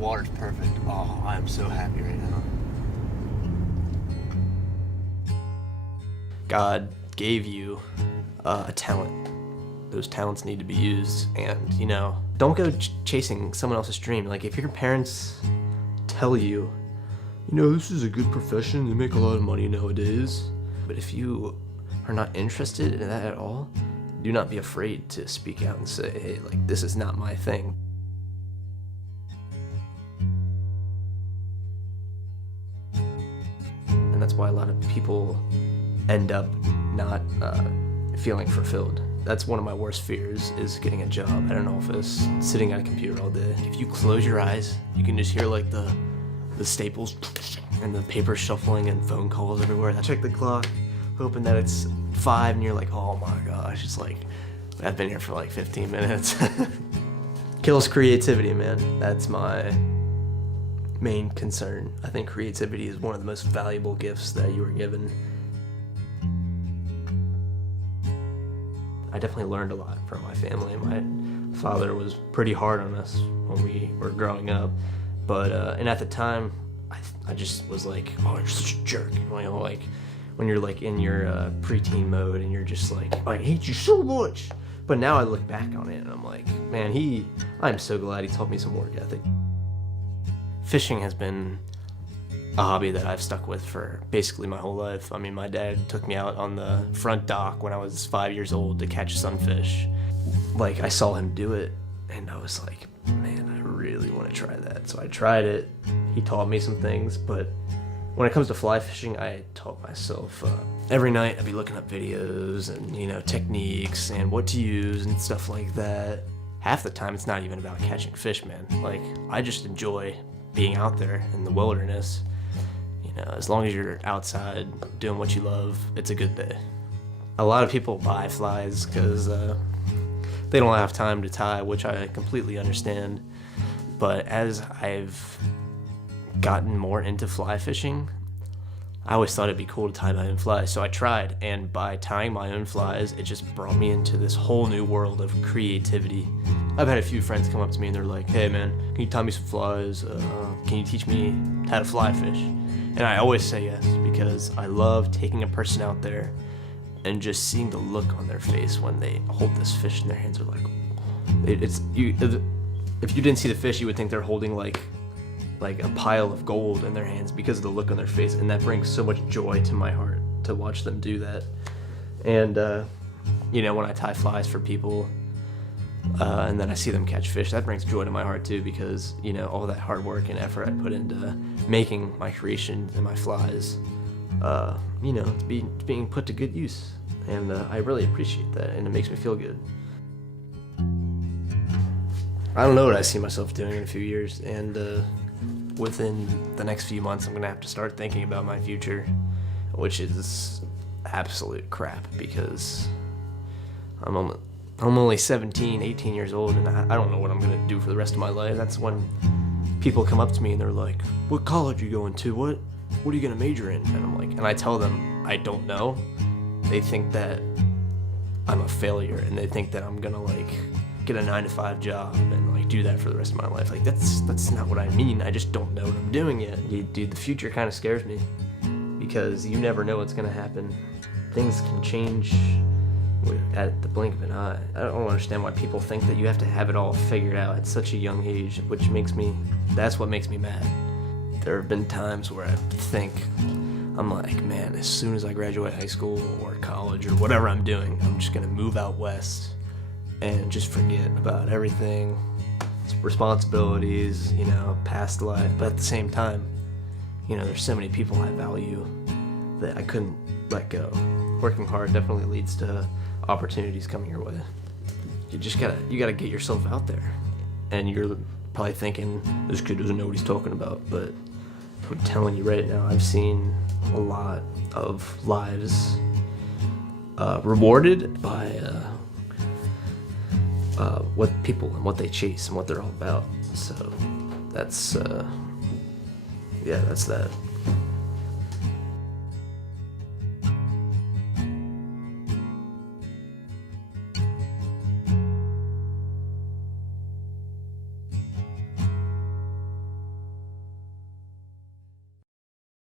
water's perfect. Oh, I am so happy right now. God gave you a talent. Those talents need to be used, and don't go chasing someone else's dream. Like, if your parents tell you, this is a good profession, they make a lot of money nowadays, but if you are not interested in that at all, do not be afraid to speak out and say, hey, like, this is not my thing. And that's why a lot of people end up not feeling fulfilled. That's one of my worst fears, is getting a job at an office, sitting at a computer all day. If you close your eyes, you can just hear like the staples and the paper shuffling and phone calls everywhere. I check the clock, hoping that it's 5, and you're like, oh my gosh, it's like, I've been here for like 15 minutes. Kills creativity, man. That's my main concern. I think creativity is one of the most valuable gifts that you were given. I definitely learned a lot from my family. My father was pretty hard on us when we were growing up, but and at the time, I just was like, oh, you're such a jerk. Like when you're like in your preteen mode and you're just like, I hate you so much. But now I look back on it and I'm like, man, I'm so glad he taught me some work ethic. Fishing has been a hobby that I've stuck with for basically my whole life. I mean, my dad took me out on the front dock when I was 5 years old to catch sunfish. Like, I saw him do it and I was like, man, I really want to try that. So I tried it. He taught me some things, but when it comes to fly fishing, I taught myself. Every night I'd be looking up videos and, techniques and what to use and stuff like that. Half the time it's not even about catching fish, man. Like, I just enjoy being out there in the wilderness. As long as you're outside doing what you love, it's a good day. A lot of people buy flies because they don't have time to tie, which I completely understand. But as I've gotten more into fly fishing, I always thought it'd be cool to tie my own flies. So I tried, and by tying my own flies, it just brought me into this whole new world of creativity. I've had a few friends come up to me and they're like, hey man, can you tie me some flies? Can you teach me how to fly fish? And I always say yes, because I love taking a person out there and just seeing the look on their face when they hold this fish in their hands. They're like, if you didn't see the fish, you would think they're holding like a pile of gold in their hands because of the look on their face, and that brings so much joy to my heart to watch them do that. And when I tie flies for people, and then I see them catch fish, that brings joy to my heart too, because all that hard work and effort I put into making my creation and my flies, it's being put to good use, and I really appreciate that, and it makes me feel good. I don't know what I see myself doing in a few years, and within the next few months I'm gonna have to start thinking about my future, which is absolute crap, because I'm only 17, 18 years old, and I don't know what I'm going to do for the rest of my life. That's when people come up to me and they're like, what college are you going to? What are you going to major in? And I'm like, and I tell them, I don't know. They think that I'm a failure, and they think that I'm going to get a 9-to-5 job and do that for the rest of my life. Like, that's not what I mean. I just don't know what I'm doing yet. Dude, the future kind of scares me, because you never know what's going to happen. Things can change at the blink of an eye. I don't understand why people think that you have to have it all figured out at such a young age, that's what makes me mad. There have been times where I think, I'm like, man, as soon as I graduate high school or college or whatever I'm doing, I'm just gonna move out west and just forget about everything, responsibilities, past life. But at the same time, there's so many people I value that I couldn't let go. Working hard definitely leads to opportunities coming your way. You gotta get yourself out there. And you're probably thinking, this kid doesn't know what he's talking about, but I'm telling you right now, I've seen a lot of lives rewarded by what people and what they chase and what they're all about. So that's that.